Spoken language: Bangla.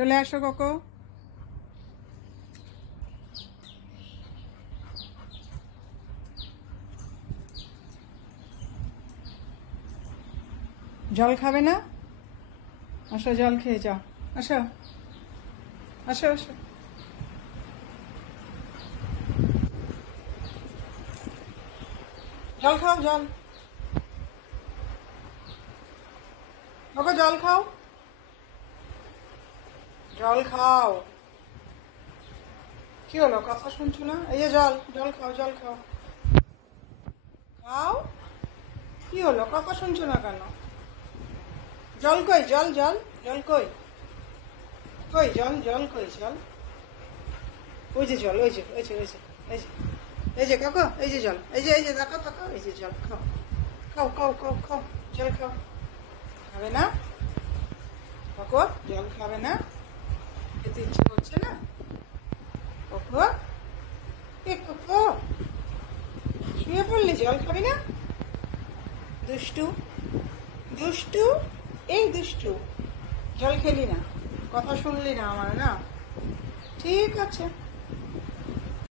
চলে আসো কোকো। জল খাবে না? আসো জল খেয়ে যাও। আসো আসো আসো। জল খাও জল। কোকো জল খাও, জল খাও। কি হলো, কথা শুনছো না? এই যে জল, জল খাও, জল খাও, খাও। কি হলো, কথা শুনছো না কেন? জল কই, জল জল জল কই, কই জল, জল কই জল? ওই যে জল, ওই যে ওই যে ওই যে এই যে এই যে কাকু, এই যে জল, এই যে দেখো দেখো, এই যে জল খাও, খাও খাও খাও খাও, জল খাও। খাবে না কাকু? জল খাবে না? খেতে ইচ্ছে করছে না কাকু? এ কাকু, শুয়ে পড়লি, জল খাবি না? দুষ্টু দুষ্টু, এই দুষ্টু, জল খেলি না, কথা শুনলি না আমার, না? ঠিক আছে।